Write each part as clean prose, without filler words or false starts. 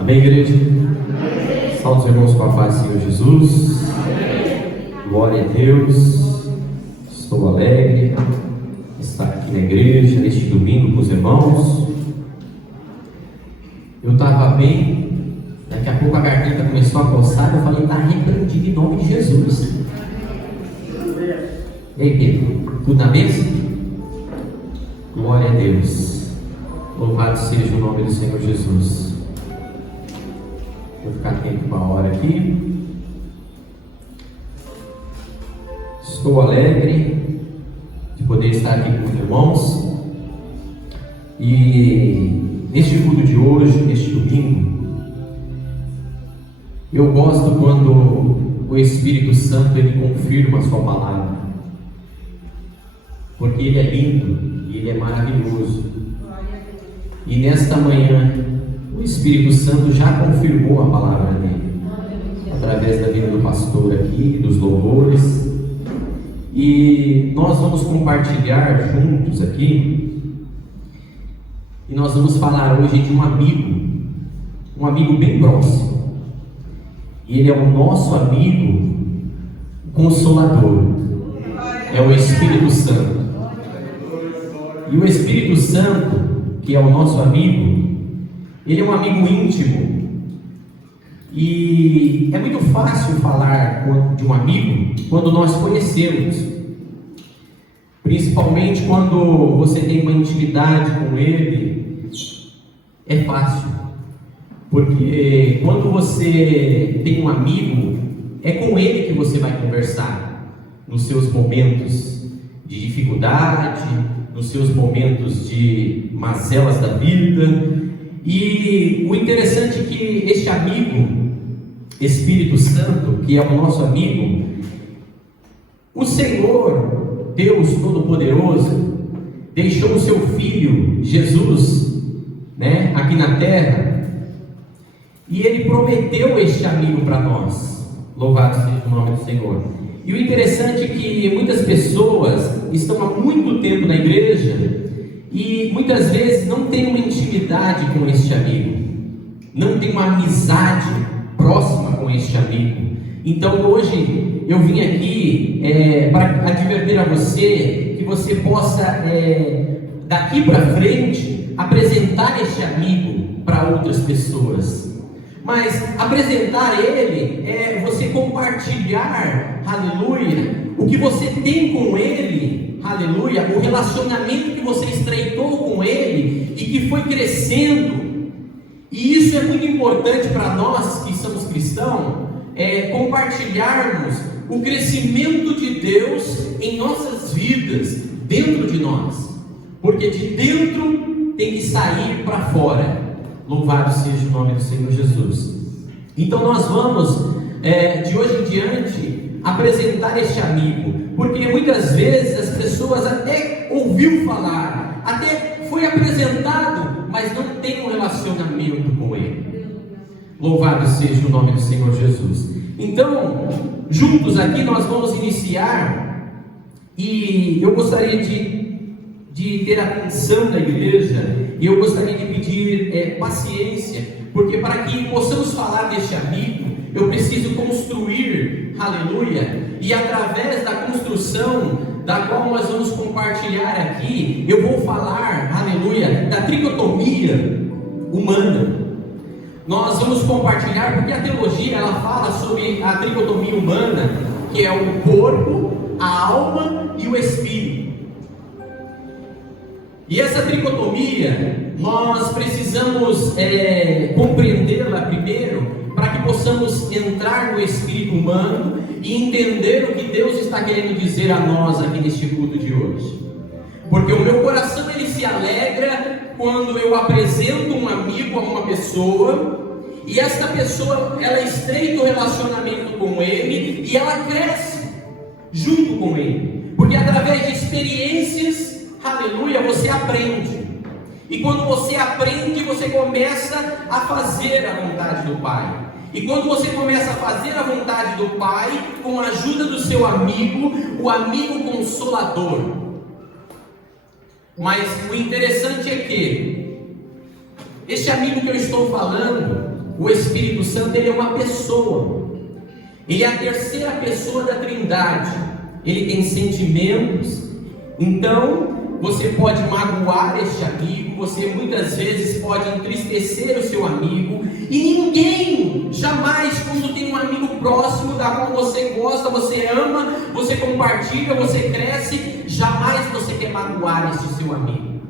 Amém, igreja? Salve os irmãos com a paz do Senhor Jesus. Glória a Deus. Estou alegre de estar aqui na igreja neste domingo com os irmãos. Eu estava bem, daqui a pouco a garganta começou a coçar. Eu falei, está repreendido em nome de Jesus. E aí, Pedro, tudo na mesa? Glória a Deus. Louvado seja o nome do Senhor Jesus. Vou ficar atento para a hora aqui. Estou alegre de poder estar aqui com os irmãos. E neste culto de hoje, neste domingo, eu gosto quando o Espírito Santo ele confirma a sua palavra, porque ele é lindo e ele é maravilhoso. E nesta manhã o Espírito Santo já confirmou a palavra dele através da vida do pastor aqui, dos louvores. E nós vamos compartilhar juntos aqui. E nós vamos falar hoje de um amigo bem próximo. E ele é o nosso amigo consolador. É o Espírito Santo. E o Espírito Santo, que é o nosso amigo, ele é um amigo íntimo. E é muito fácil falar de um amigo quando nós conhecemos, principalmente quando você tem uma intimidade com ele. É fácil, porque quando você tem um amigo, é com ele que você vai conversar nos seus momentos de dificuldade, nos seus momentos de mazelas da vida. E o interessante é que este amigo, Espírito Santo, que é o nosso amigo, o Senhor, Deus Todo-Poderoso, deixou o seu Filho, Jesus, aqui na terra, e Ele prometeu este amigo para nós. Louvado seja o nome do Senhor. E o interessante é que muitas pessoas estão há muito tempo na igreja e muitas vezes não tem uma intimidade com este amigo, não tem uma amizade próxima com este amigo. Então hoje eu vim aqui para advertir a você que você possa daqui para frente apresentar este amigo para outras pessoas. Mas apresentar ele é você compartilhar, aleluia, o que você tem com ele, aleluia, o relacionamento que você estreitou com ele e que foi crescendo. E isso é muito importante para nós que somos cristãos, compartilharmos o crescimento de Deus em nossas vidas, dentro de nós, porque de dentro tem que sair para fora. Louvado seja o nome do Senhor Jesus. Então nós vamos, de hoje em diante, apresentar este amigo, porque muitas vezes as pessoas até ouviu falar, até foi apresentado, mas não tem um relacionamento com ele. Louvado seja o nome do Senhor Jesus. Então, juntos aqui nós vamos iniciar, e eu gostaria de ter a atenção da igreja, e eu gostaria de pedir paciência, porque para que possamos falar deste amigo, eu preciso construir, aleluia, e através da construção, da qual nós vamos compartilhar aqui, eu vou falar, aleluia, da tricotomia humana. Nós vamos compartilhar, porque a teologia ela fala sobre a tricotomia humana, que é o corpo, a alma e o espírito. E essa tricotomia, nós precisamos compreendê-la primeiro, para que possamos entrar no espírito humano e entender o que Deus está querendo dizer a nós aqui neste culto de hoje. Porque o meu coração ele se alegra quando eu apresento um amigo a uma pessoa, e esta pessoa ela estreita o relacionamento com ele e ela cresce junto com ele, porque através de experiências, aleluia, você aprende. E quando você aprende, você começa a fazer a vontade do Pai. E quando você começa a fazer a vontade do Pai, com a ajuda do seu amigo, o amigo consolador. Mas o interessante é que este amigo que eu estou falando, o Espírito Santo, ele é uma pessoa. Ele é a terceira pessoa da Trindade. Ele tem sentimentos. Então, você pode magoar este amigo, você muitas vezes pode entristecer o seu amigo, e ninguém, jamais, quando tem um amigo próximo, da qual você gosta, você ama, você compartilha, você cresce, jamais você quer magoar este seu amigo.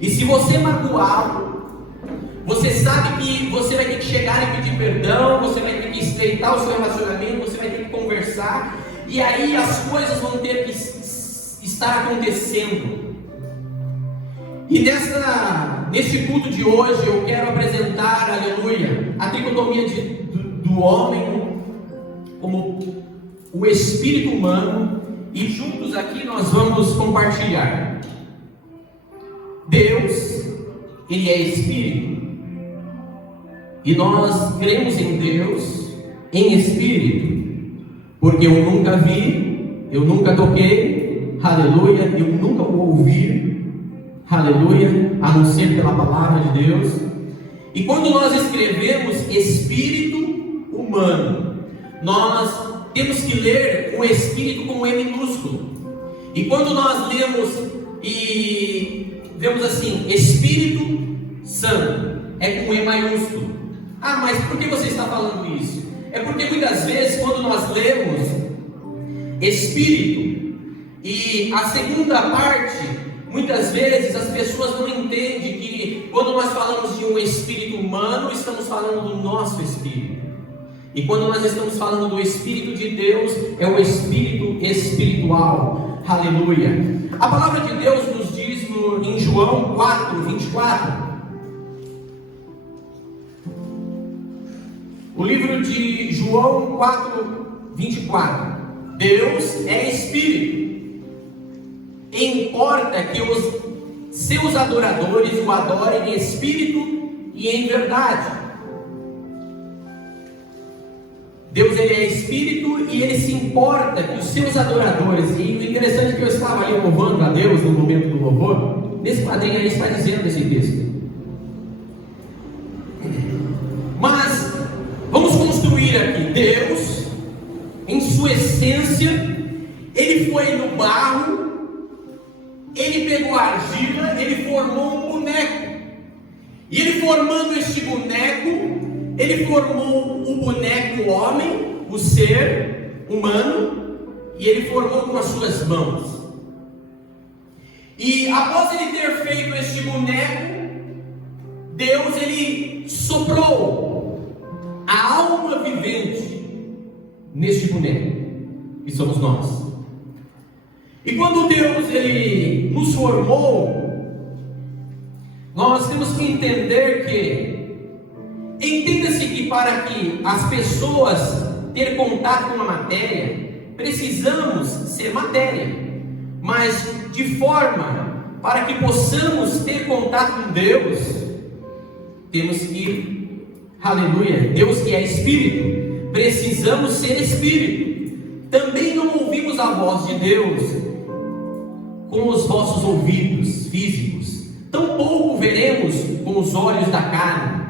E se você magoá-lo, você sabe que você vai ter que chegar e pedir perdão, você vai ter que estreitar o seu relacionamento, você vai ter que conversar, e aí as coisas vão ter que estar acontecendo. E neste culto de hoje eu quero apresentar, aleluia, a tricotomia do homem como o espírito humano, e juntos aqui nós vamos compartilhar. Deus, ele é espírito, e nós cremos em Deus em espírito, porque eu nunca vi, eu nunca toquei, aleluia, eu nunca o ouvi, aleluia, a não ser pela palavra de Deus. E quando nós escrevemos espírito humano, nós temos que ler o espírito com E minúsculo. E quando nós lemos e vemos assim, Espírito Santo, é com E maiúsculo. Ah, mas por que você está falando isso? É porque muitas vezes quando nós lemos Espírito e a segunda parte, muitas vezes as pessoas não entendem que quando nós falamos de um espírito humano, estamos falando do nosso espírito. E quando nós estamos falando do Espírito de Deus, é o Espírito espiritual. Aleluia. A palavra de Deus nos diz em João 4:24. O livro de João 4:24. Deus é Espírito. Importa que os seus adoradores o adorem em espírito e em verdade. Deus, ele é Espírito e ele se importa que os seus adoradores, e o interessante é que eu estava ali louvando a Deus no momento do louvor, nesse quadrinho ele está dizendo esse texto. Mas vamos construir aqui. Deus, em sua essência, ele foi no barro, ele pegou a argila, ele formou um boneco. E ele formando este boneco, ele formou o boneco homem, o ser humano, e ele formou com as suas mãos. E após ele ter feito este boneco, Deus, ele soprou a alma vivente neste boneco, que somos nós. E quando Deus, ele nos formou, nós temos que entender que, entenda-se que para que as pessoas ter contato com a matéria, precisamos ser matéria, mas de forma para que possamos ter contato com Deus, temos que, aleluia, Deus que é Espírito, precisamos ser Espírito. Também não ouvimos a voz de Deus com os nossos ouvidos físicos, tampouco veremos com os olhos da carne.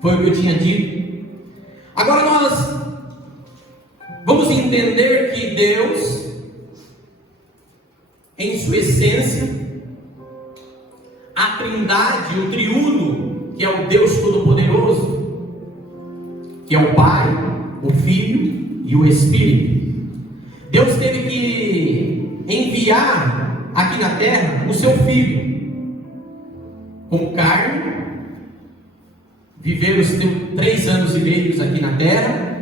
Foi o que eu tinha dito. Agora nós vamos entender que Deus, em sua essência, a Trindade, o triuno, que é o Deus Todo-Poderoso, que é o Pai, o Filho e o Espírito. Deus teve que enviar aqui na terra o seu Filho, com carne, viver os 3 anos e meio aqui na terra,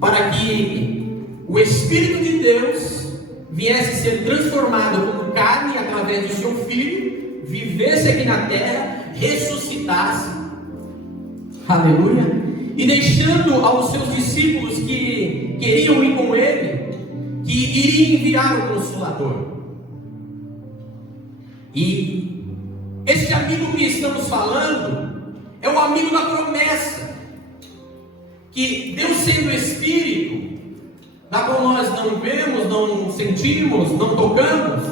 para que o Espírito de Deus viesse ser transformado como carne através do seu Filho, vivesse aqui na terra, ressuscitasse, aleluia, e deixando aos seus discípulos que queriam ir com ele, que iria enviar o Consolador. E este amigo que estamos falando é o amigo da promessa, que Deus sendo Espírito, da qual nós não vemos, não sentimos, não tocamos,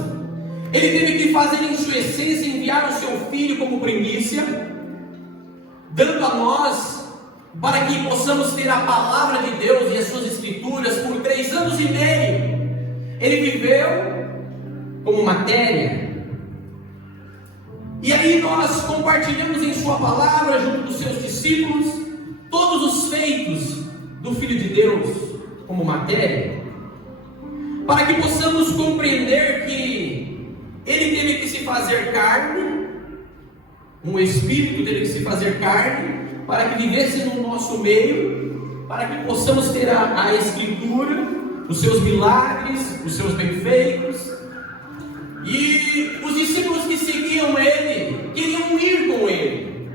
Ele teve que fazer em sua essência, enviar o seu Filho como primícia, dando a nós, para que possamos ter a palavra de Deus e as suas escrituras por 3 anos e meio. Ele viveu como matéria. E aí nós compartilhamos em sua palavra, junto dos seus discípulos, todos os feitos do Filho de Deus como matéria, para que possamos compreender que Ele teve que se fazer carne, um Espírito teve que se fazer carne, para que vivesse no nosso meio, para que possamos ter a Escritura, os seus milagres, os seus benfeitos. E os discípulos que seguiam Ele, queriam ir com Ele,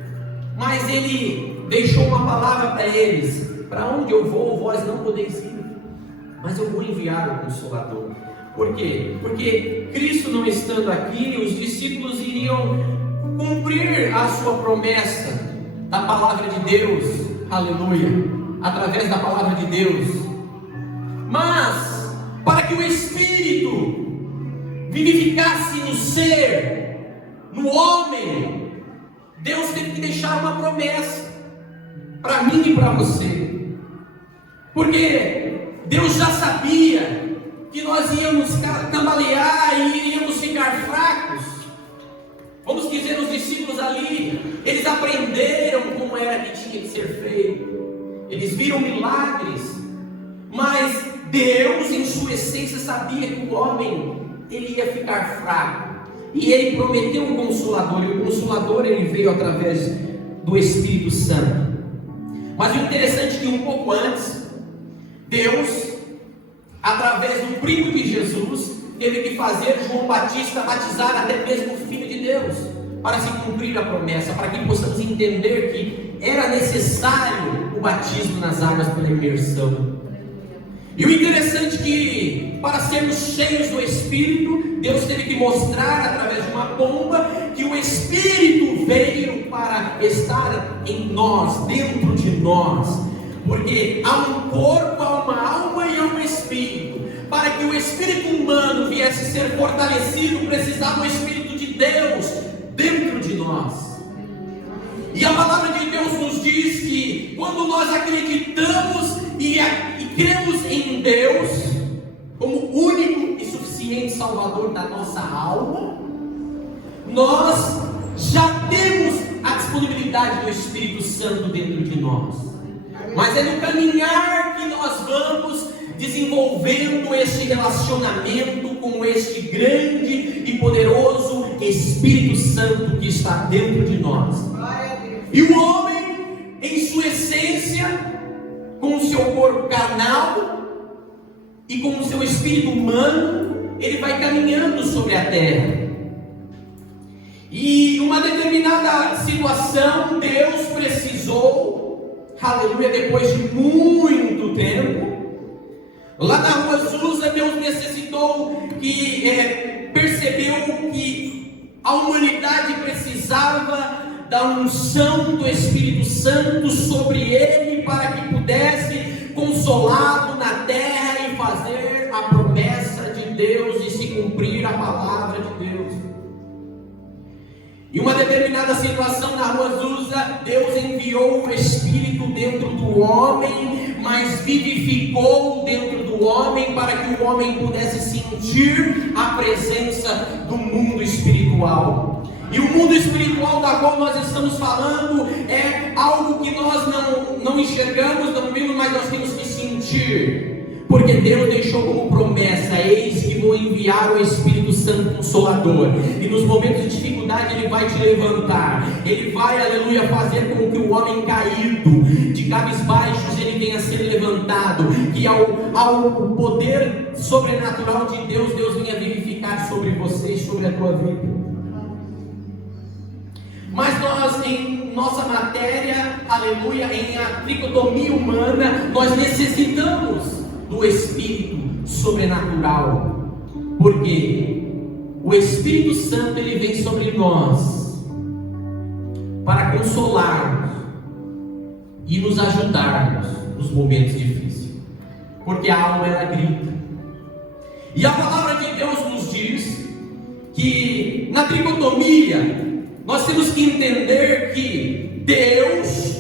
mas Ele deixou uma palavra para eles: para onde eu vou, vós não podeis ir, mas eu vou enviar o Consolador. Por quê? Porque Cristo não estando aqui, os discípulos iriam cumprir a sua promessa da palavra de Deus, aleluia, através da palavra de Deus. Mas, para que o Espírito vivificasse no ser, no homem, Deus teve que deixar uma promessa para mim e para você, porque Deus já sabia que nós íamos cambalear e iríamos ficar fracos. Vamos dizer, os discípulos ali, eles aprenderam como era que tinha que ser feito, eles viram milagres, mas Deus em sua essência sabia que o homem, ele ia ficar fraco, e Ele prometeu um Consolador, e o Consolador ele veio através do Espírito Santo. Mas o interessante é que um pouco antes, Deus, através do primo de Jesus, teve que fazer João Batista batizar até mesmo o Filho de Deus, para se cumprir a promessa, para que possamos entender que era necessário o batismo nas águas pela imersão. E o interessante é que, para sermos cheios do Espírito, Deus teve que mostrar através de uma pomba que o Espírito veio para estar em nós, dentro de nós, porque há um corpo, há uma alma e há um Espírito. Para que o espírito humano viesse a ser fortalecido, precisava o Espírito de Deus dentro de nós. E a palavra de Deus nos diz que quando nós acreditamos e cremos em Deus como único e suficiente Salvador da nossa alma, nós já temos a disponibilidade do Espírito Santo dentro de nós. Mas é no caminhar que nós vamos desenvolvendo este relacionamento com este grande e poderoso Espírito Santo que está dentro de nós. E o homem, em sua essência, com o seu corpo carnal e com o seu espírito humano, ele vai caminhando sobre a terra. E uma determinada situação, Deus precisou, aleluia, depois de muito tempo, lá na rua Azusa, Deus necessitou percebeu que a humanidade precisava da unção do Espírito Santo sobre ele, para que pudesse consolá-lo na terra e fazer a promessa de Deus e se cumprir a palavra de Deus. Em uma determinada situação na rua Azusa, Deus enviou o Espírito dentro do homem, mas vivificou dentro do homem, para que o homem pudesse sentir a presença do mundo espiritual. E o mundo espiritual da qual nós estamos falando é algo que nós não enxergamos, não vimos, mas nós temos que sentir. Porque Deus deixou como promessa: eis que vou enviar o Espírito Santo Consolador, e nos momentos de dificuldade Ele vai te levantar, Ele vai, aleluia, fazer com que o homem caído, de cabisbaixos, ele venha a ser levantado, que ao poder sobrenatural de Deus, Deus venha vivificar sobre você e sobre a tua vida. Mas nós, em nossa matéria, aleluia, em a tricotomia humana, nós necessitamos do Espírito sobrenatural, porque o Espírito Santo ele vem sobre nós para consolarmos e nos ajudarmos nos momentos difíceis, porque a alma ela grita. E a palavra de Deus nos diz que que na tricotomia nós temos que entender que Deus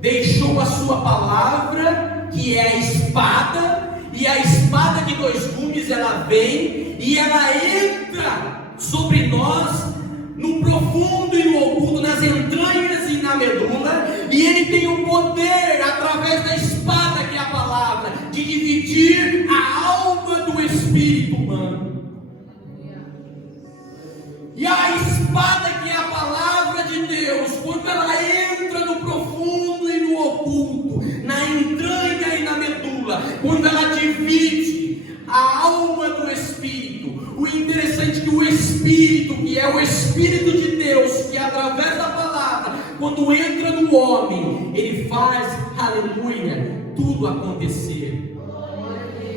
deixou a sua palavra, que é a espada, e a espada de dois gumes, ela vem e ela entra sobre nós no profundo e no oculto, nas entranhas e na medula, e ele tem o poder, através da espada que é a palavra, de dividir a alma do espírito humano. E a espada que é a palavra de Deus, quando ela entra no profundo e no oculto, na entranha e na medula, quando ela divide a alma do espírito, o interessante é que o espírito, que é o Espírito de Deus, que através da palavra, quando entra no homem, ele faz, aleluia, tudo acontecer.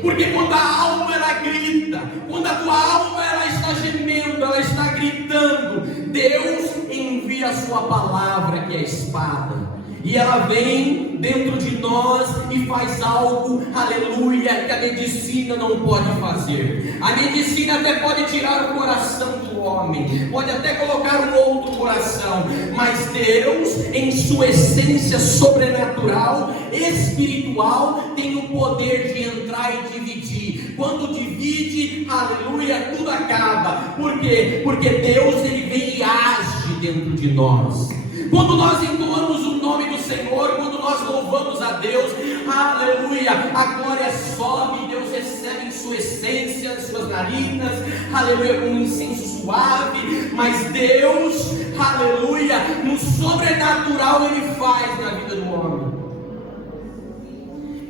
Porque quando a alma ela grita, quando a tua alma ela está gemendo, ela está gritando, Deus envia a sua palavra, que é a espada, e ela vem dentro de nós e faz algo, aleluia, que a medicina não pode fazer. A medicina até pode tirar o coração do homem, pode até colocar um outro coração, mas Deus, em sua essência sobrenatural, espiritual, tem o poder de entrar e dividir. Quando divide, aleluia, tudo acaba. Por quê? Porque Deus, ele vem e age dentro de nós. Quando nós entoamos o nome do Senhor, quando nós louvamos a Deus, aleluia, a glória sobe, Deus recebe em sua essência, em suas narinas, aleluia, com um incenso suave. Mas Deus, aleluia, no sobrenatural ele faz na vida do homem.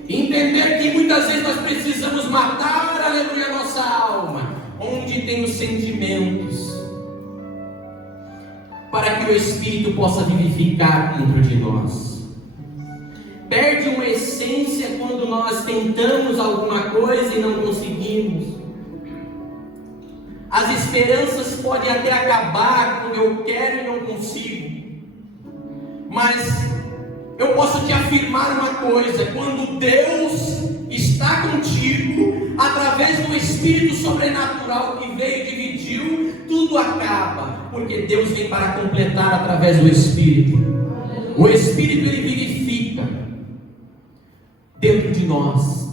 Entender que muitas vezes nós precisamos matar, aleluia, a nossa alma, onde tem os sentimentos, para que o Espírito possa vivificar dentro de nós. Perde uma essência quando nós tentamos alguma coisa e não conseguimos. As esperanças podem até acabar quando eu quero e não consigo. Mas eu posso te afirmar uma coisa: quando Deus está contigo, através do Espírito sobrenatural que veio e dividiu, tudo acaba, porque Deus vem para completar através do Espírito. O Espírito, ele vivifica dentro de nós,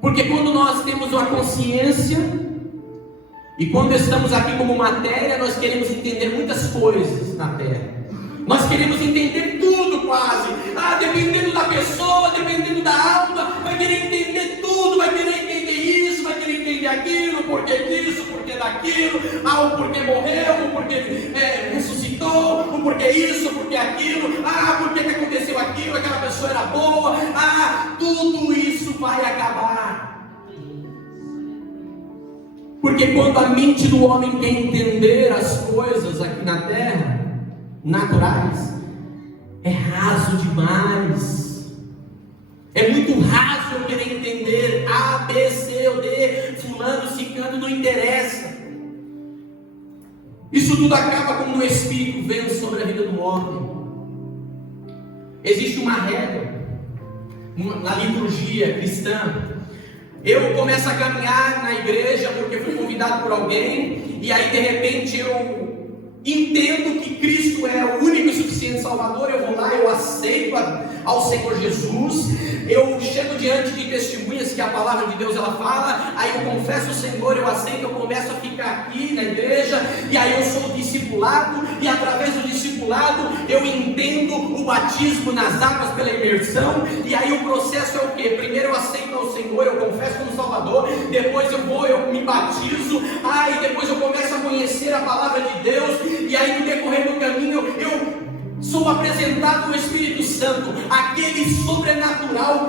porque quando nós temos uma consciência, e quando estamos aqui como matéria, nós queremos entender muitas coisas na terra. Nós queremos entender tudo quase. Dependendo da pessoa, dependendo da alma, vai querer entender tudo, vai querer entender isso, vai querer entender aquilo, o porquê disso, o porquê daquilo, o porquê morreu, o porquê ressuscitou, o porquê isso, o porquê aquilo, porquê que aconteceu aquilo, aquela pessoa era boa, tudo isso vai acabar. Porque quando a mente do homem quer entender as coisas aqui na terra, naturais, é raso demais. É muito raso eu querer entender A, B, C ou D, fulano, ciclano, não interessa. Isso tudo acaba quando o Espírito vem sobre a vida do homem. Existe uma regra na liturgia cristã. Eu começo a caminhar na igreja porque fui convidado por alguém, e aí de repente eu entendo que Cristo é o único e suficiente Salvador. Eu vou lá, eu aceito ao Senhor Jesus, eu chego diante de testemunhas que a palavra de Deus ela fala, aí eu confesso o Senhor, eu aceito, eu começo a ficar aqui na igreja, e aí eu sou discipulado, e através do discipulado eu entendo o batismo nas águas pela imersão, e aí o processo é o quê? Primeiro eu aceito ao Senhor, eu confesso como Salvador, depois eu me batizo, e depois eu começo a conhecer a palavra de Deus, e aí no decorrer do caminho eu sou apresentado ao Espírito Santo, aquele sobrenatural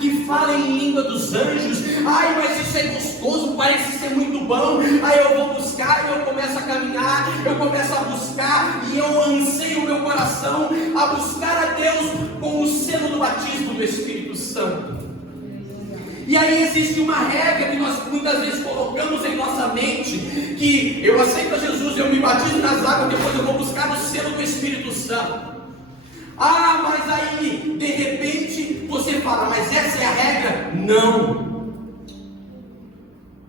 que fala em língua dos anjos. Mas isso é gostoso, parece ser muito bom. Aí eu vou buscar, eu começo a caminhar, eu começo a buscar, e eu anseio o meu coração a buscar a Deus com o selo do batismo do Espírito Santo. E aí existe uma regra que nós muitas vezes colocamos em nossa mente, que eu aceito a Jesus, eu me batizo nas águas, depois eu vou buscar o selo do Espírito Santo. Mas aí, de repente, você fala, mas essa é a regra? Não.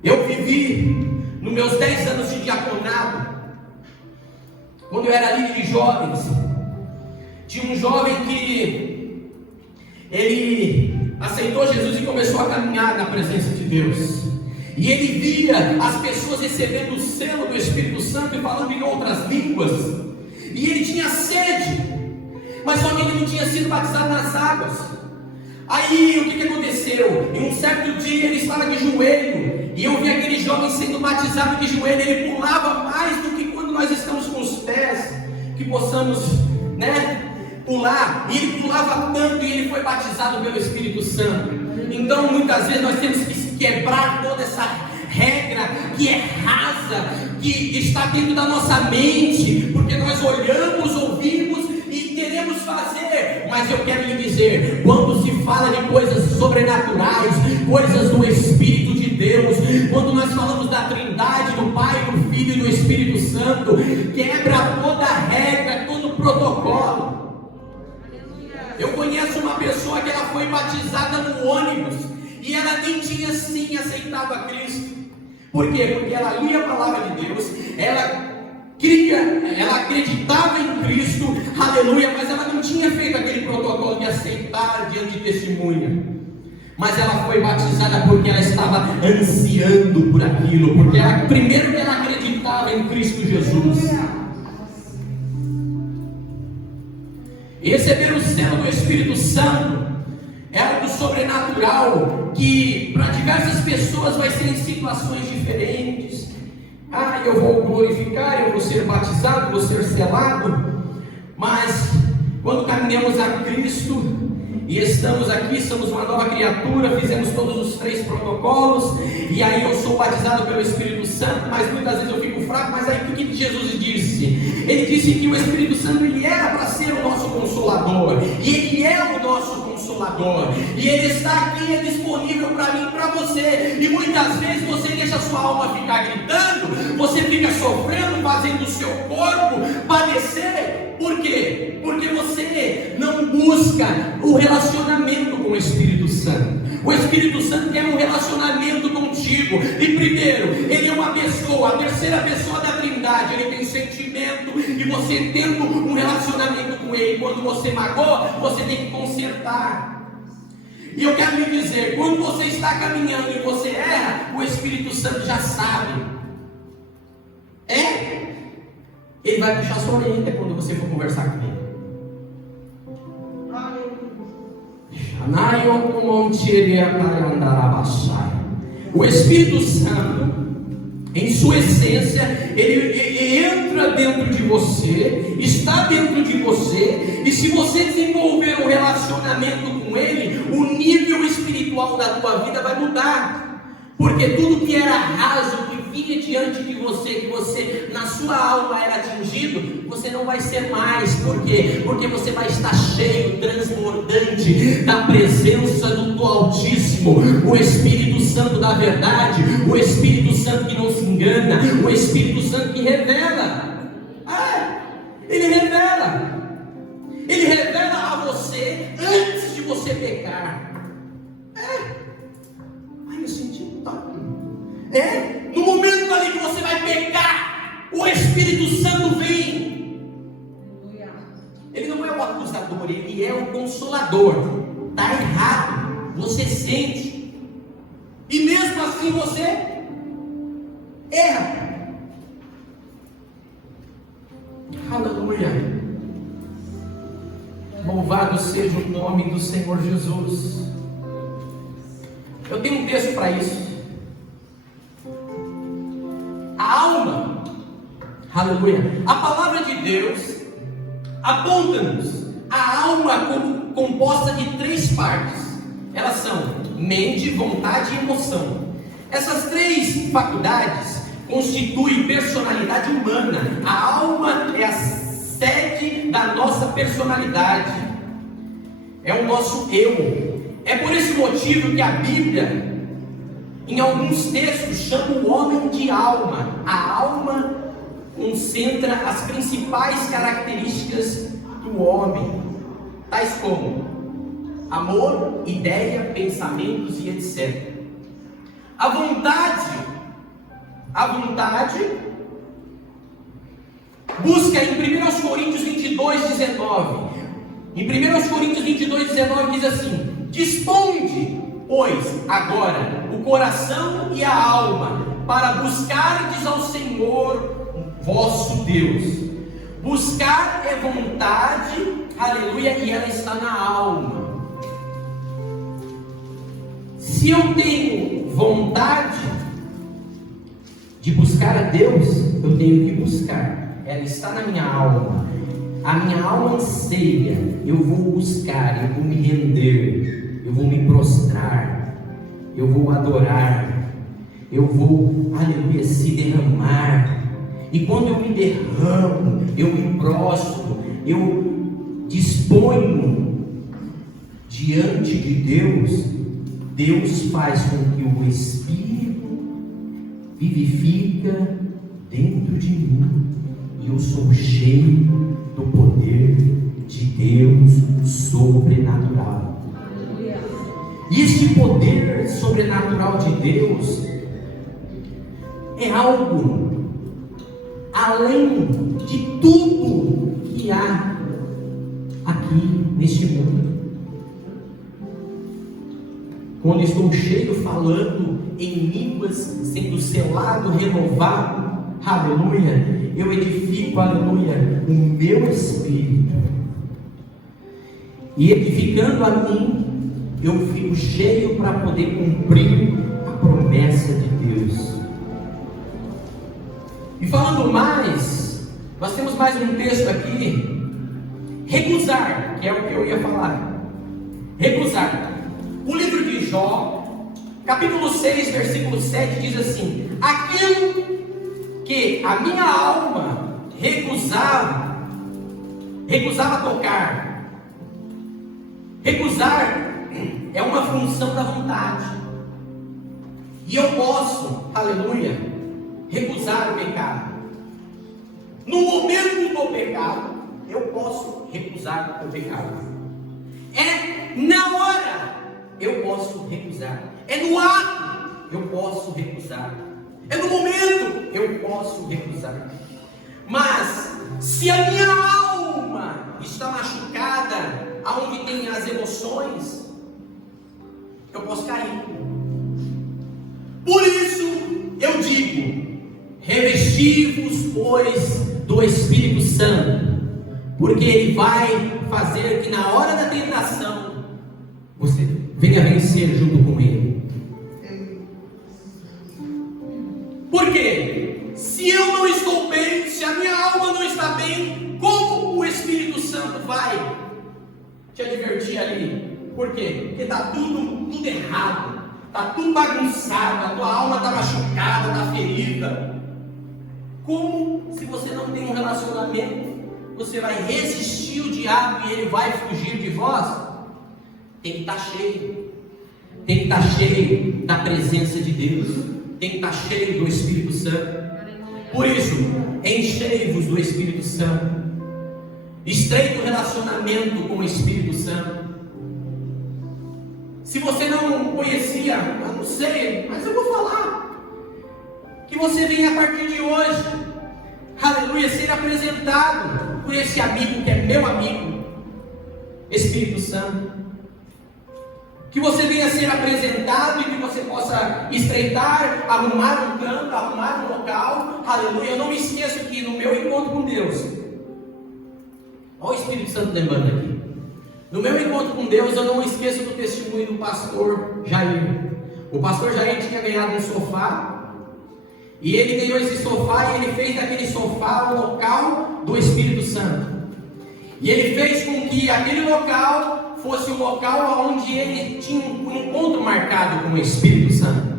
Eu vivi nos meus 10 anos de diaconado, quando eu era líder de jovens, tinha um jovem que ele aceitou Jesus e começou a caminhar na presença de Deus. E ele via as pessoas recebendo o selo do Espírito Santo e falando em outras línguas. E ele tinha sede, mas só que ele não tinha sido batizado nas águas. Aí o que aconteceu? Em um certo dia ele estava de joelho, e eu vi aquele jovem sendo batizado de joelho. Ele pulava mais do que quando nós estamos com os pés, que possamos, pular. E ele pulava tanto, e ele foi batizado pelo Espírito Santo. Então muitas vezes nós temos que quebrar toda essa regra que é rasa, que está dentro da nossa mente, porque nós olhamos, ouvimos e queremos fazer. Mas eu quero lhe dizer, quando se fala de coisas sobrenaturais, coisas do Espírito de Deus, quando nós falamos da Trindade, do Pai, do Filho e do Espírito Santo, quebra toda a regra, todo o protocolo. Eu conheço uma pessoa que ela foi batizada no ônibus e ela nem tinha sim aceitado a Cristo. Por quê? Porque ela lia a palavra de Deus, ela acreditava em Cristo, aleluia, mas ela não tinha feito aquele protocolo de aceitar diante de testemunha. Mas ela foi batizada porque ela estava ansiando por aquilo, porque primeiro que ela acreditava em Cristo Jesus. Receber o selo do Espírito Santo é algo sobrenatural, que para diversas pessoas vai ser em situações diferentes. Eu vou glorificar, eu vou ser batizado, vou ser selado. Mas quando caminhamos a Cristo e estamos aqui, somos uma nova criatura, fizemos todos os 3 protocolos, e aí eu sou batizado pelo Espírito Santo, mas muitas vezes eu fico fraco. Mas aí o que Jesus disse? Ele disse que o Espírito Santo ele era para ser o nosso Consolador, e ele é o nosso Consolador, e ele está aqui, é disponível para mim e para você. E muitas vezes você deixa a sua alma ficar gritando, você fica sofrendo, fazendo o seu corpo padecer. Por quê? Porque você não busca o relacionamento com o Espírito Santo. O Espírito Santo quer um relacionamento contigo. E primeiro, ele é uma pessoa, a terceira pessoa da Trindade. Ele tem sentimento, e você tendo um relacionamento com ele, quando você magoa, você tem que consertar. E eu quero lhe dizer, quando você está caminhando e você erra, o Espírito Santo já sabe. Ele vai puxar sua orelha quando você for conversar com ele. O Espírito Santo, em sua essência, ele entra dentro de você, está dentro de você, e se você desenvolver um relacionamento com ele, o nível espiritual da tua vida vai mudar. Porque tudo que era raso, que vinha diante de você, que você na sua alma era atingido, você não vai ser mais. Por quê? Porque você vai estar cheio, transbordante da presença do Altíssimo, o Espírito Santo da verdade, o Espírito Santo que não se engana, o Espírito Santo que revela. Ele revela a você antes de você pecar. Eu senti um toque. No momento ali que você vai pecar, o Espírito Santo vem. Ele não é o acusador, ele é o consolador. Está errado, você sente, e mesmo assim você erra. Aleluia. Louvado seja o nome do Senhor Jesus. Eu tenho um texto para isso. A alma, aleluia, a palavra de Deus aponta-nos a alma como composta de 3 partes. Elas são mente, vontade e emoção. Essas 3 faculdades constituem personalidade humana. A alma é a sede da nossa personalidade, é o nosso eu. É por esse motivo que a Bíblia, em alguns textos, chama o homem de alma. A alma concentra as principais características do homem, tais como amor, ideia, pensamentos e etc. A vontade a vontade. Busca em 1 Coríntios 22, 19. Em 1 Coríntios 22, 19 diz assim: disponde, pois, agora o coração e a alma, para buscardes ao Senhor vosso Deus. Buscar é vontade, aleluia, e ela está na alma. Se eu tenho vontade de buscar a Deus, eu tenho que buscar. Ela está na minha alma. A minha alma anseia. Eu vou buscar, eu vou me render, eu vou me prostrar, eu vou adorar, eu vou, aleluia, se derramar. E quando eu me derramo, eu me prostro, eu disponho diante de Deus, Deus faz com que o Espírito vivifica dentro de mim, e eu sou cheio do poder de Deus sobrenatural. E este poder sobrenatural de Deus é algo além de tudo que há aqui neste mundo. Quando estou cheio, falando em línguas, sendo selado, renovado, aleluia, eu edifico, aleluia, o meu espírito. E edificando a mim, eu fico cheio para poder cumprir a promessa de Deus. E falando mais, nós temos mais um texto aqui. Recusar, que é o que eu ia falar. Recusar. O livro de Jó, capítulo 6, versículo 7, diz assim: aquilo que a minha alma recusava tocar. Recusar é uma função da vontade. E eu posso, aleluia, recusar o pecado. No momento do pecado, eu posso recusar o pecado. É na hora, eu posso recusar. É no ato, eu posso recusar. É no momento, eu posso recusar. Mas, se a minha alma está machucada, aonde tem as emoções, eu posso cair. Por isso, eu digo: revesti-vos, pois, do Espírito Santo, porque Ele vai fazer que na hora da tentação, você venha vencer junto com Ele. Por quê? Se eu não estou bem, se a minha alma não está bem, como o Espírito Santo vai te advertir ali? Por quê? Porque está tudo errado, está tudo bagunçado, a tua alma está machucada, está ferida. Como, se você não tem um relacionamento, você vai resistir o diabo e ele vai fugir de vós? Tem que estar cheio. Tem que estar cheio da presença de Deus. Tem que estar cheio do Espírito Santo. Por isso, enchei-vos do Espírito Santo. Estreite o relacionamento com o Espírito Santo. Se você não conhecia, eu não sei, mas eu vou falar. Que você venha a partir de hoje, aleluia, ser apresentado por esse amigo que é meu amigo, Espírito Santo. Que você venha a ser apresentado e que você possa estreitar, arrumar um canto, arrumar um local, aleluia. Eu não me esqueço que no meu encontro com Deus, olha o Espírito Santo lembrando aqui, no meu encontro com Deus, eu não esqueço do testemunho do pastor Jair. O pastor Jair tinha ganhado um sofá, e ele ganhou esse sofá, e ele fez daquele sofá o local do Espírito Santo. E ele fez com que aquele local fosse um local onde ele tinha um encontro marcado com o Espírito Santo.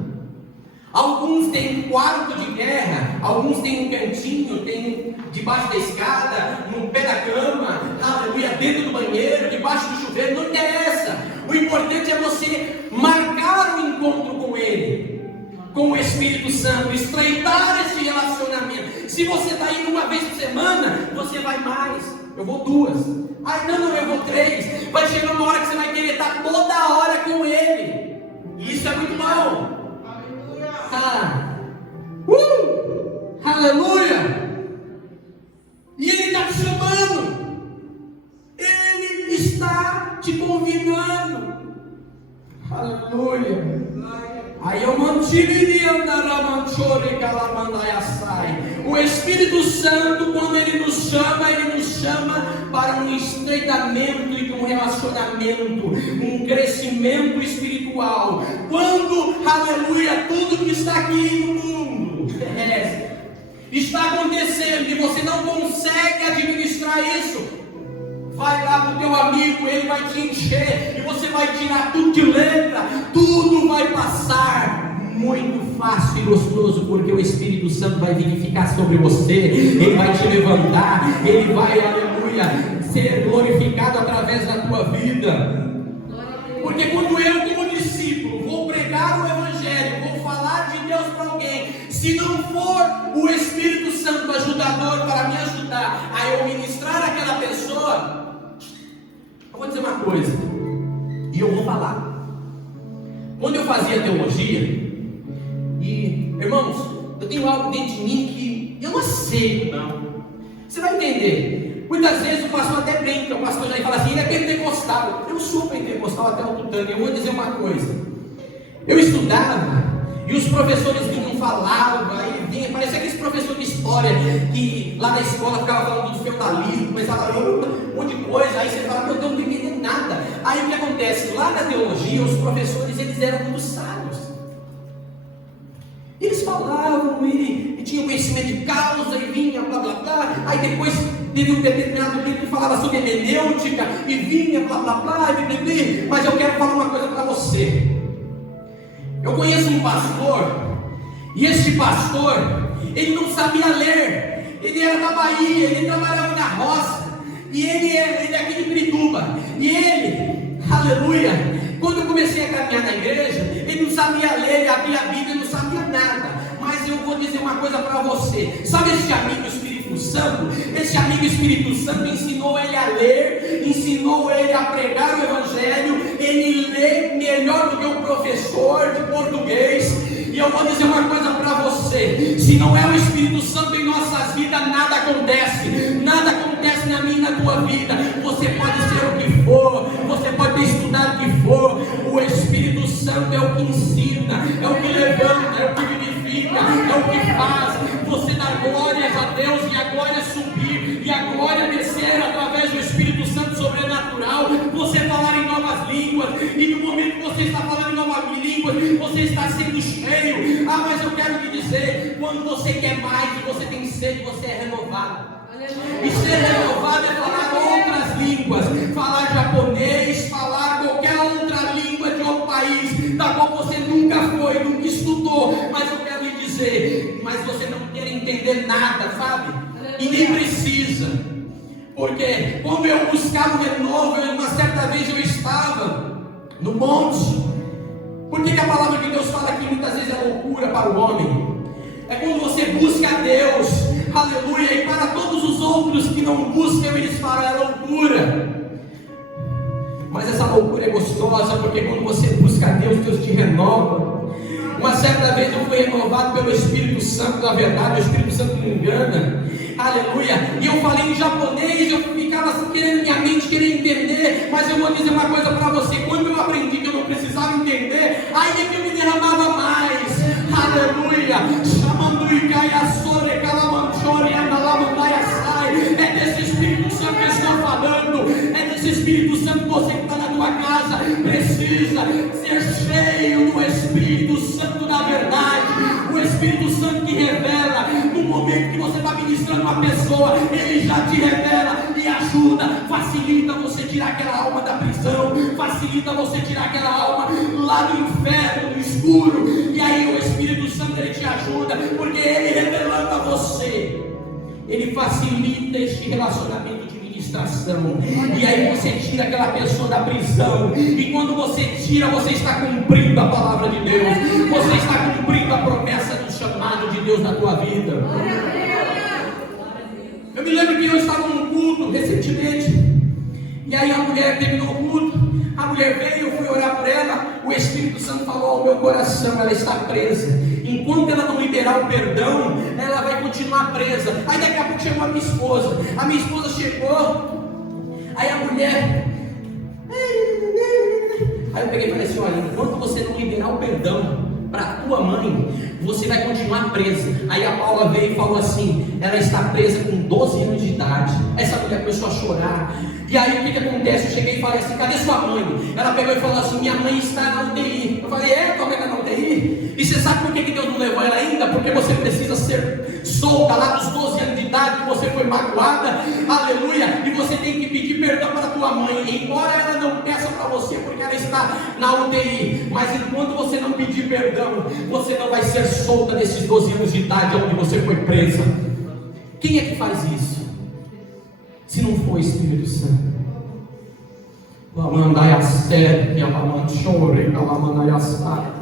Alguns têm um quarto de guerra, alguns têm um cantinho, tem debaixo da escada, no pé da cama, aleluia, dentro do banheiro, debaixo do chuveiro, não interessa. O importante é você marcar o encontro com Ele, com o Espírito Santo, estreitar esse relacionamento. Se você está indo uma vez por semana, você vai mais. Eu vou 2. Ai, não, eu vou 3. Vai chegar uma hora que você vai querer estar toda hora com Ele. E isso é muito bom. Aleluia! E Ele está te chamando. Ele está te convidando. Aleluia! Aí eu o Espírito Santo, quando Ele nos chama para um estreitamento e um relacionamento, um crescimento espiritual. Quando, aleluia, tudo que está aqui no mundo está acontecendo e você não consegue administrar isso, vai lá para o teu amigo, ele vai te encher e você vai tirar tudo de letra, tudo vai passar muito fácil e gostoso, porque o Espírito Santo vai vivificar sobre você, ele vai te levantar, ele vai, aleluia, ser glorificado através da tua vida. Porque quando eu, como discípulo, vou pregar o Evangelho, vou falar de Deus para alguém, se não for o Espírito Santo ajudador para me ajudar a eu ministrar aquela pessoa, eu vou dizer uma coisa, e eu vou falar. Quando eu fazia teologia, e, irmãos, eu tenho algo dentro de mim que eu não aceito, não. Você vai entender. Muitas vezes o pastor até brinca, o pastor já fala assim, ele é pentecostal. Eu sou pentecostal até o tutano. Eu vou dizer uma coisa. Eu estudava, e os professores não falavam, aí vinha, parecia aqueles professores de história, que lá na escola ficava falando do feudalismo, começava a falar um monte de coisa, aí você fala, eu não estou entendendo nada. Aí o que acontece? Lá na teologia, os professores, eles eram muito sábios. Eles falavam, ele tinha conhecimento de causa, e vinha, blá blá blá. Aí depois teve um determinado tempo que falava sobre hermenêutica, e vinha, blá blá blá, e mas eu quero falar uma coisa para você. Eu conheço um pastor, e este pastor, ele não sabia ler, ele era da Bahia, ele trabalhava na roça, e ele é aqui de Pirituba, e ele, aleluia, quando eu comecei a caminhar na igreja, ele não sabia ler, ele abria a Bíblia, ele não sabia nada. Mas eu vou dizer uma coisa para você. Sabe esse amigo Espírito Santo? Esse amigo Espírito Santo ensinou ele a ler, ensinou ele a pregar o Evangelho. Ele lê melhor do que o professor de português. E eu vou dizer uma coisa para você: se não é o Espírito Santo em nossas vidas, nada acontece. Nada acontece na minha e na tua vida. Você pode ser o que for, você pode ter estudado o que for. O Espírito Santo é o que ensina, é o que levanta, é o que vivifica, é o que faz. Você dá glórias a Deus e a glória subir e a glória descer através do Espírito Santo sobrenatural. Você falar em novas línguas, e no momento que você está falando em novas línguas, você está sendo cheio. Mas eu quero lhe dizer, quando você quer mais e você tem sede, você é renovado. E ser renovado é falar outras línguas, falar japonês, falar qualquer outra língua de outro país, da qual você nunca foi, nunca estudou. Mas eu quero lhe dizer, mas você não quer entender nada, sabe? E nem precisa. Porque quando eu buscava o renovo, uma certa vez eu estava no monte. Por que a palavra de Deus fala que muitas vezes é loucura para o homem? É quando você busca a Deus, aleluia, e para todos os outros que não buscam, eles falam, é loucura. Mas essa loucura é gostosa, porque quando você busca a Deus, Deus te renova. Uma certa vez eu fui renovado pelo Espírito Santo da verdade, o Espírito Santo me engana, aleluia, e eu falei em japonês, eu ficava assim, querendo minha mente, querer entender, mas eu vou dizer uma coisa para você, quando eu aprendi que eu não precisava entender, aí é que eu me derramava mais, aleluia, chamando e caia sobre, calamanchore, andalamandaia sai, é desse Espírito Santo que eu estou falando, é desse Espírito Santo que você que está na tua casa, precisa ser cheio do Espírito Santo da verdade, o Espírito Santo que revela, no momento que você está ministrando uma pessoa, ele já te revela e ajuda, facilita você tirar aquela alma da prisão, facilita você tirar aquela alma lá do inferno, do escuro, e aí o Espírito Santo ele te ajuda, porque ele revelando a você, ele facilita este relacionamento de ministração, e aí você tira aquela pessoa da prisão, e quando você tira, você está cumprindo a palavra de Deus, você está cumprindo a promessa do chamado de Deus na tua vida. Eu me lembro que eu estava num culto recentemente, e aí a mulher terminou o culto, a mulher veio, eu fui orar por ela, o Espírito Santo falou ao meu coração, ela está presa, enquanto ela não liberar o perdão, ela vai continuar presa. Aí daqui a pouco chegou a minha esposa chegou, aí a mulher, aí eu peguei e falei assim: olha, enquanto você não liberar o perdão para a tua mãe, você vai continuar presa. Aí a Paula veio e falou assim: ela está presa com 12 anos de idade. Essa mulher começou a chorar. E aí o que acontece? Eu cheguei e falei assim: cadê sua mãe? Ela pegou e falou assim: minha mãe está na UTI. Eu falei: tua mãe está na UTI? E você sabe por que Deus não levou ela ainda? Porque você precisa ser solta lá dos 12 anos de idade, que você foi magoada, aleluia, e você tem que pedir perdão para a tua mãe, embora ela não peça para você, porque ela está na UTI, mas enquanto você não pedir perdão, você não vai ser solta nesses 12 anos de idade onde você foi presa. Quem é que faz isso? Se não for o Espírito Santo. Lamandai sede, alamanchore, alamanayasai.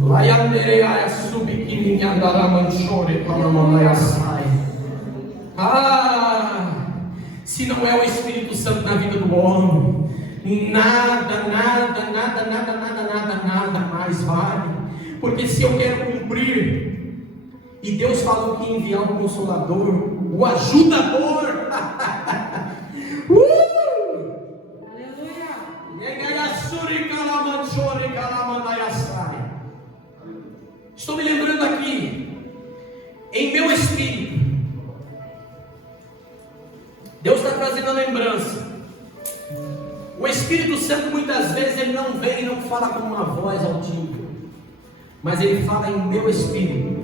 Laiandereia subikini andaramanchore, alamanayasai. Se não é o Espírito Santo na vida do homem, nada mais vale. Porque se eu quero cumprir, e Deus falou que ia enviar o Consolador, o ajudador, estou me lembrando aqui, em meu espírito, Deus está trazendo a lembrança. O Espírito Santo muitas vezes ele não vem e não fala com uma voz audível, mas ele fala em meu espírito,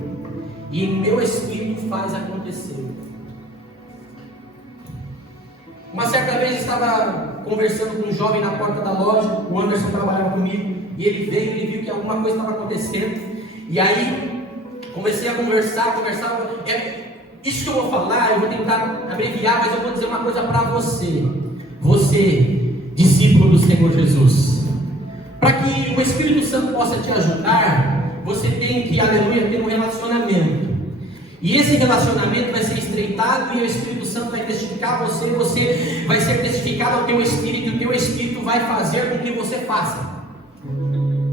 e em meu espírito faz acontecer. Uma certa vez estava conversando com um jovem na porta da loja, o Anderson trabalhava comigo, e ele veio e viu que alguma coisa estava acontecendo, e aí comecei a conversar, isso que eu vou falar, eu vou tentar abreviar, mas eu vou dizer uma coisa para você, discípulo do Senhor Jesus. Para que o Espírito Santo possa te ajudar, você tem que, aleluia, ter um relacionamento. E esse relacionamento vai ser estreitado e o Espírito Santo vai testificar você vai ser testificado ao teu Espírito, e o teu Espírito vai fazer com que você faça.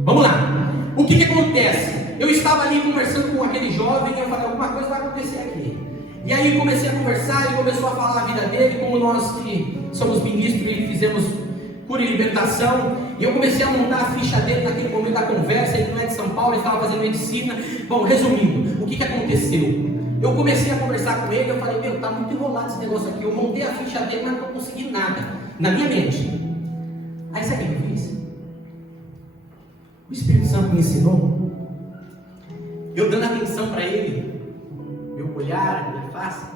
Vamos lá. O que acontece? Eu estava ali conversando com aquele jovem e eu falei: alguma coisa vai acontecer aqui. E aí comecei a conversar e começou a falar a vida dele, como nós que somos ministros e fizemos cura e libertação, e eu comecei a montar a ficha dele naquele momento da conversa. Ele não é de São Paulo, ele estava fazendo medicina. Bom, resumindo, o que aconteceu? Eu comecei a conversar com ele, eu falei: está muito enrolado esse negócio aqui. Eu montei a ficha dele, mas não consegui nada na minha mente. Aí sabe o que eu fiz? O Espírito Santo me ensinou, eu dando atenção para ele, meu olhar, minha face,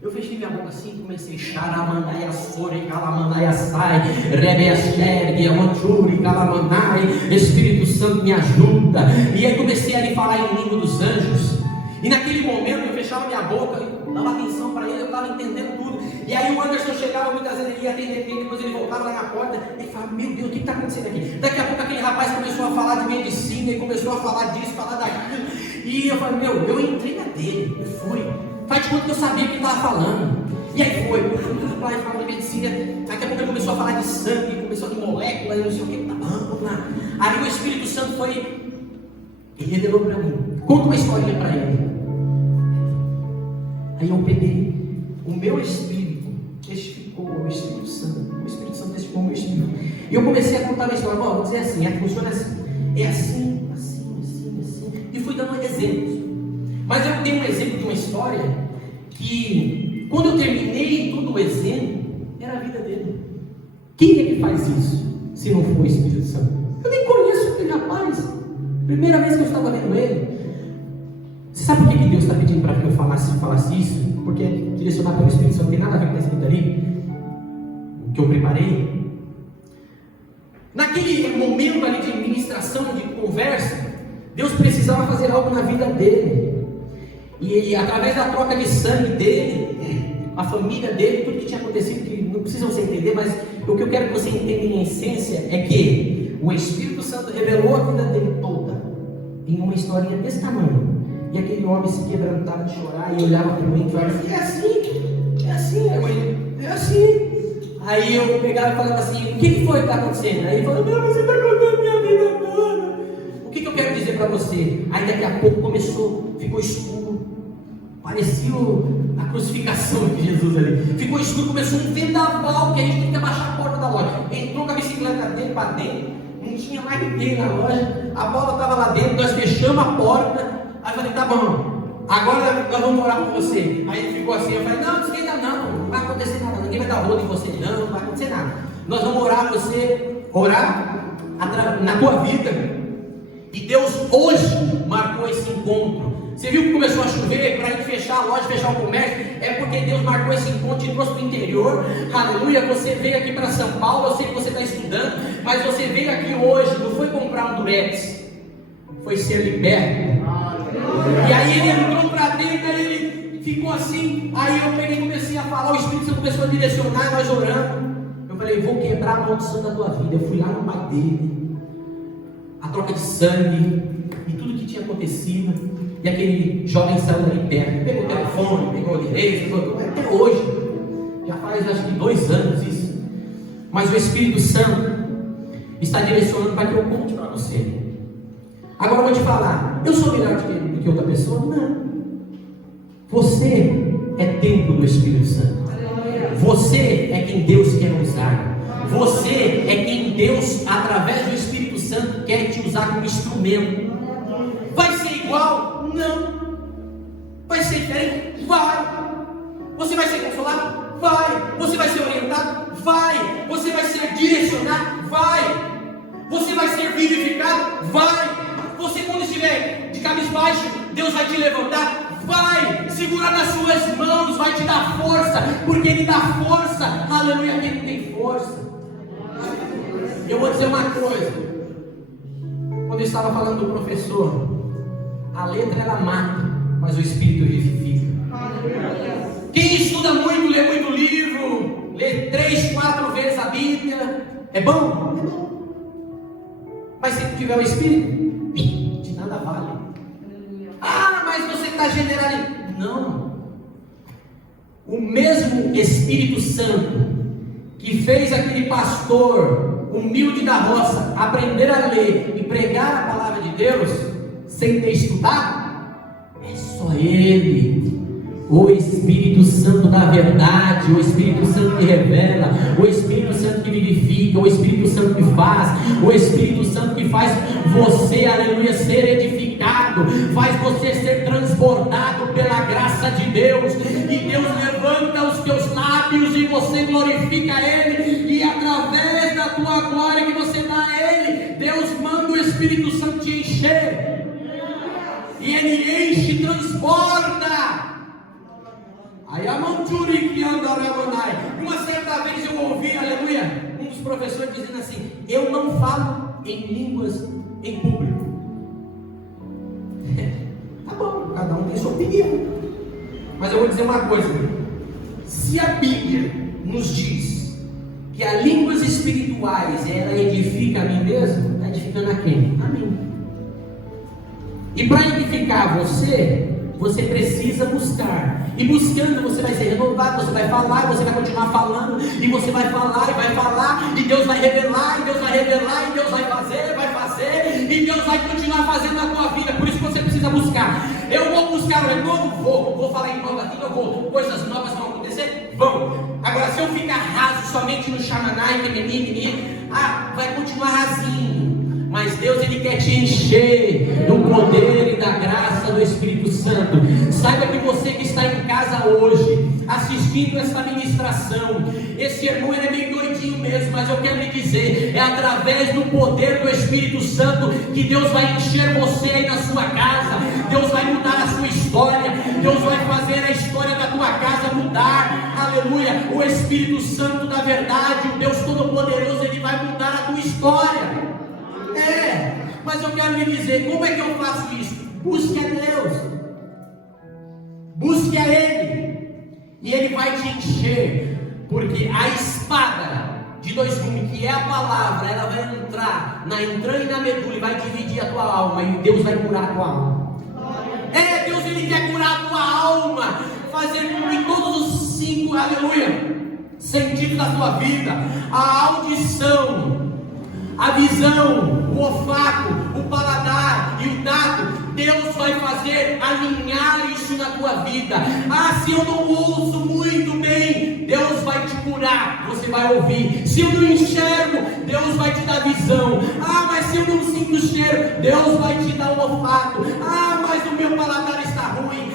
eu fechei minha boca assim e comecei: Xaramandai, Sore, Calamandai, Sai, Rebeastergue, Amanchuri, Calamandai, Espírito Santo me ajuda. E aí comecei a lhe falar em língua dos anjos. E naquele momento eu fechava minha boca, eu dava atenção para ele, eu estava entendendo tudo. E aí o Anderson chegava, muitas vezes ele ia atender, depois ele voltava lá na porta e falava: meu Deus, o que está acontecendo aqui? Daqui a pouco aquele rapaz começou a falar de medicina, e começou a falar disso, falar daquilo. E eu falei: eu entrei na dele, eu fui. Faz de conta que eu sabia o que ele estava falando. E aí foi, o rapaz falava de medicina, daqui a pouco ele começou a falar de sangue, começou de moléculas, eu não sei o que, vamos lá. Aí o Espírito Santo foi e revelou para mim, conta uma historinha para ele. Aí eu peguei, o meu Espírito testificou o Espírito Santo, o Espírito Santo testificou o meu Espírito, e eu comecei a contar uma história. Vou dizer assim, funciona assim, é assim, e fui dando exemplos. Mas eu tenho um exemplo de uma história que, quando eu terminei todo o exemplo, era a vida dele. Quem é que faz isso, se não for o Espírito Santo? Eu nem conheço aquele rapaz, primeira vez que eu estava vendo ele. Você sabe por que Deus está pedindo para que eu falasse isso? Porque direcionar pelo Espírito Santo não tem nada a ver com esse escrito ali, o que eu preparei. Naquele momento ali de ministração, de conversa, Deus precisava fazer algo na vida dele. E através da troca de sangue dele, a família dele, tudo que tinha acontecido, que não precisa você entender, mas o que eu quero que você entenda em essência é que o Espírito Santo revelou a vida dele toda em uma historinha desse tamanho. E aquele homem se quebrantava de chorar e olhava para mim e falava assim: é assim. Aí eu pegava e falava assim: o que foi que está acontecendo? Aí ele falou: não, você está contando minha vida toda. O que eu quero dizer para você? Ainda daqui a pouco ficou escuro. Parecia a crucificação de Jesus ali. Ficou escuro, começou um vendaval que a gente tem que abaixar a porta da loja. Entrou com a bicicleta dentro para dentro, não tinha mais ninguém na loja. A Paula estava lá dentro, nós fechamos a porta. Aí eu falei, tá bom, agora nós vamos orar por você. Aí ele ficou assim, eu falei, não esquenta não vai acontecer nada, ninguém vai dar rodo em você, não vai acontecer nada. Nós vamos orar na tua vida. E Deus hoje marcou esse encontro. Você viu que começou a chover para a gente fechar a loja, fechar o comércio? É porque Deus marcou esse encontro e trouxe para o interior. Aleluia, você veio aqui para São Paulo, eu sei que você está estudando, mas você veio aqui hoje, não foi comprar um durex, foi ser liberto. E aí ele entrou para dentro, aí ele ficou assim, aí eu peguei e comecei a falar, o Espírito Santo começou a direcionar, nós orando. Eu falei, vou quebrar a maldição da tua vida. Eu fui lá no pai dele, a troca de sangue e tudo que tinha acontecido. E aquele jovem saiu dali perto, pegou o telefone, pegou o endereço, até hoje, já faz acho que 2 anos isso. Mas o Espírito Santo está direcionando para que eu conte para você. Agora eu vou te falar, eu sou melhor do que outra pessoa? Não. Você é templo do Espírito Santo. Você é quem Deus quer usar. Você é quem Deus, através do Espírito Santo, quer te usar como instrumento. Vai ser igual? Não. Vai ser diferente? Vai. Você vai ser consolado? Vai. Você vai ser orientado? Vai. Você vai ser direcionado? Vai. Você vai ser vivificado? Vai. Você, quando estiver de cabisbaixo, Deus vai te levantar? Vai. Segurar nas suas mãos, vai te dar força, porque Ele dá força. Aleluia, quem tem força. Eu vou dizer uma coisa. Quando eu estava falando do professor, a letra ela mata, mas o Espírito vivifica. Quem estuda muito, lê muito livro, lê 3, 4 vezes a Bíblia, é bom? É bom. Mas se tiver o Espírito, de nada vale. Ah, mas você está generalizando. Não. O mesmo Espírito Santo que fez aquele pastor humilde da roça aprender a ler e pregar a palavra de Deus sem ter estudado, é só Ele. O Espírito Santo da verdade, o Espírito Santo que revela, o Espírito Santo que vivifica, o Espírito Santo que faz, o Espírito Santo que faz você, aleluia, ser edificado, faz você ser transbordado pela graça de Deus, e Deus levanta os teus lábios e você glorifica Ele, e através da tua glória que você dá a Ele, Deus manda o Espírito Santo te encher, e Ele enche, transborda. Aí a Manturi que anda uma certa vez eu ouvi, aleluia, um dos professores dizendo assim: eu não falo em línguas em público. Tá bom, cada um tem sua opinião. Mas eu vou dizer uma coisa: se a Bíblia nos diz que as línguas espirituais ela edifica a mim mesmo, está edificando a quem? A mim. E para edificar você precisa buscar, e buscando você vai ser renovado, você vai falar, você vai continuar falando, e você vai falar, e Deus vai revelar, e Deus vai revelar, e Deus vai fazer, e Deus vai continuar fazendo na tua vida. Por isso que você precisa buscar. Eu vou buscar o renovo? Vou falar em nova vida, coisas novas vão acontecer? Vão. Agora, se eu ficar raso somente no Xamanai, vai continuar rasinho. Mas Deus, Ele quer te encher do poder e da graça do Espírito Santo. Saiba que você que está em casa hoje, assistindo essa ministração, esse irmão ele é meio doidinho mesmo, mas eu quero lhe dizer, é através do poder do Espírito Santo que Deus vai encher você aí na sua casa. Deus vai mudar a sua história, Deus vai fazer a história da tua casa mudar. Aleluia, o Espírito Santo da verdade, o Deus Todo-Poderoso, Ele vai mudar a tua história. Mas eu quero lhe dizer, como é que eu faço isso? Busque a Deus, busque a Ele, e Ele vai te encher, porque a espada de 2 gumes, que é a palavra, ela vai entrar na entranha e na medula e vai dividir a tua alma, e Deus vai curar a tua alma. Deus, Ele quer curar a tua alma, fazer com que todos os 5, aleluia, sentidos da tua vida, a audição, a visão, o olfato, o paladar e o tato, Deus vai fazer alinhar isso na tua vida. Se eu não ouço muito bem, Deus vai te curar, você vai ouvir. Se eu não enxergo, Deus vai te dar visão. Mas se eu não sinto cheiro, Deus vai te dar um olfato. Mas o meu paladar está ruim.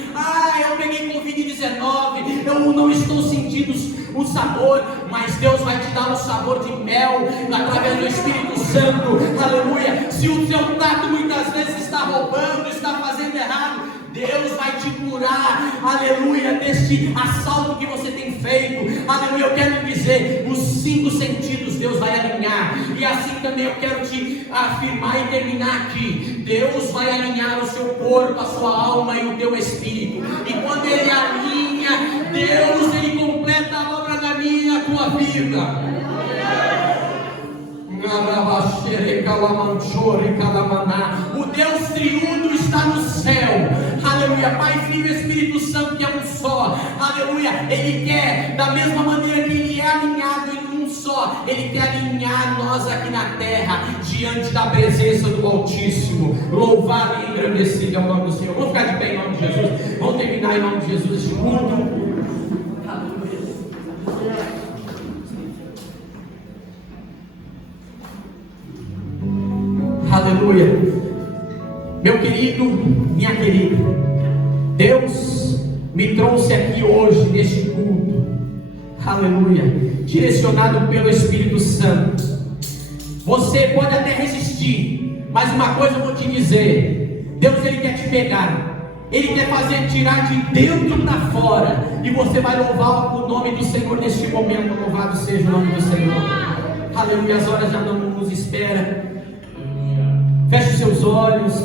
Eu peguei Covid-19, eu não estou sentindo o sabor, mas Deus vai te dar um sabor de mel, através do Espírito Santo, aleluia. Se o seu tato muitas vezes está roubando, está fazendo errado, Deus vai te curar, aleluia, deste assalto que você tem feito, aleluia. Eu quero dizer, os 5 sentidos Deus vai alinhar, e assim também eu quero te afirmar e terminar aqui: Deus vai alinhar o seu corpo, a sua alma e o teu espírito, e quando Ele alinha, Deus, Ele completa a obra na minha e na tua vida. O Deus triuno está no céu, aleluia. Pai, Filho e Espírito Santo, que é um só, aleluia. Ele quer, da mesma maneira que Ele é alinhado em um só, Ele quer alinhar nós aqui na terra, diante da presença do Altíssimo. Louvado e engrandecido é o nome do Senhor. Vamos ficar de pé em nome de Jesus. Vamos terminar em nome de Jesus este culto. Aleluia. Meu querido, minha querida, Deus me trouxe aqui hoje neste culto, aleluia, direcionado pelo Espírito Santo. Você pode até resistir, mas uma coisa eu vou te dizer: Deus, Ele quer te pegar, Ele quer fazer tirar de dentro para fora, e você vai louvar o nome do Senhor neste momento. Louvado seja o nome do Senhor, aleluia. As horas já não nos esperam. Feche seus olhos,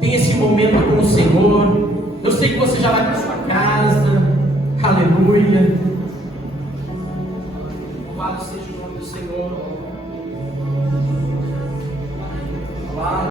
tenha esse momento com o Senhor. Eu sei que você já vai para sua casa, aleluia. Louvado seja o nome do Senhor.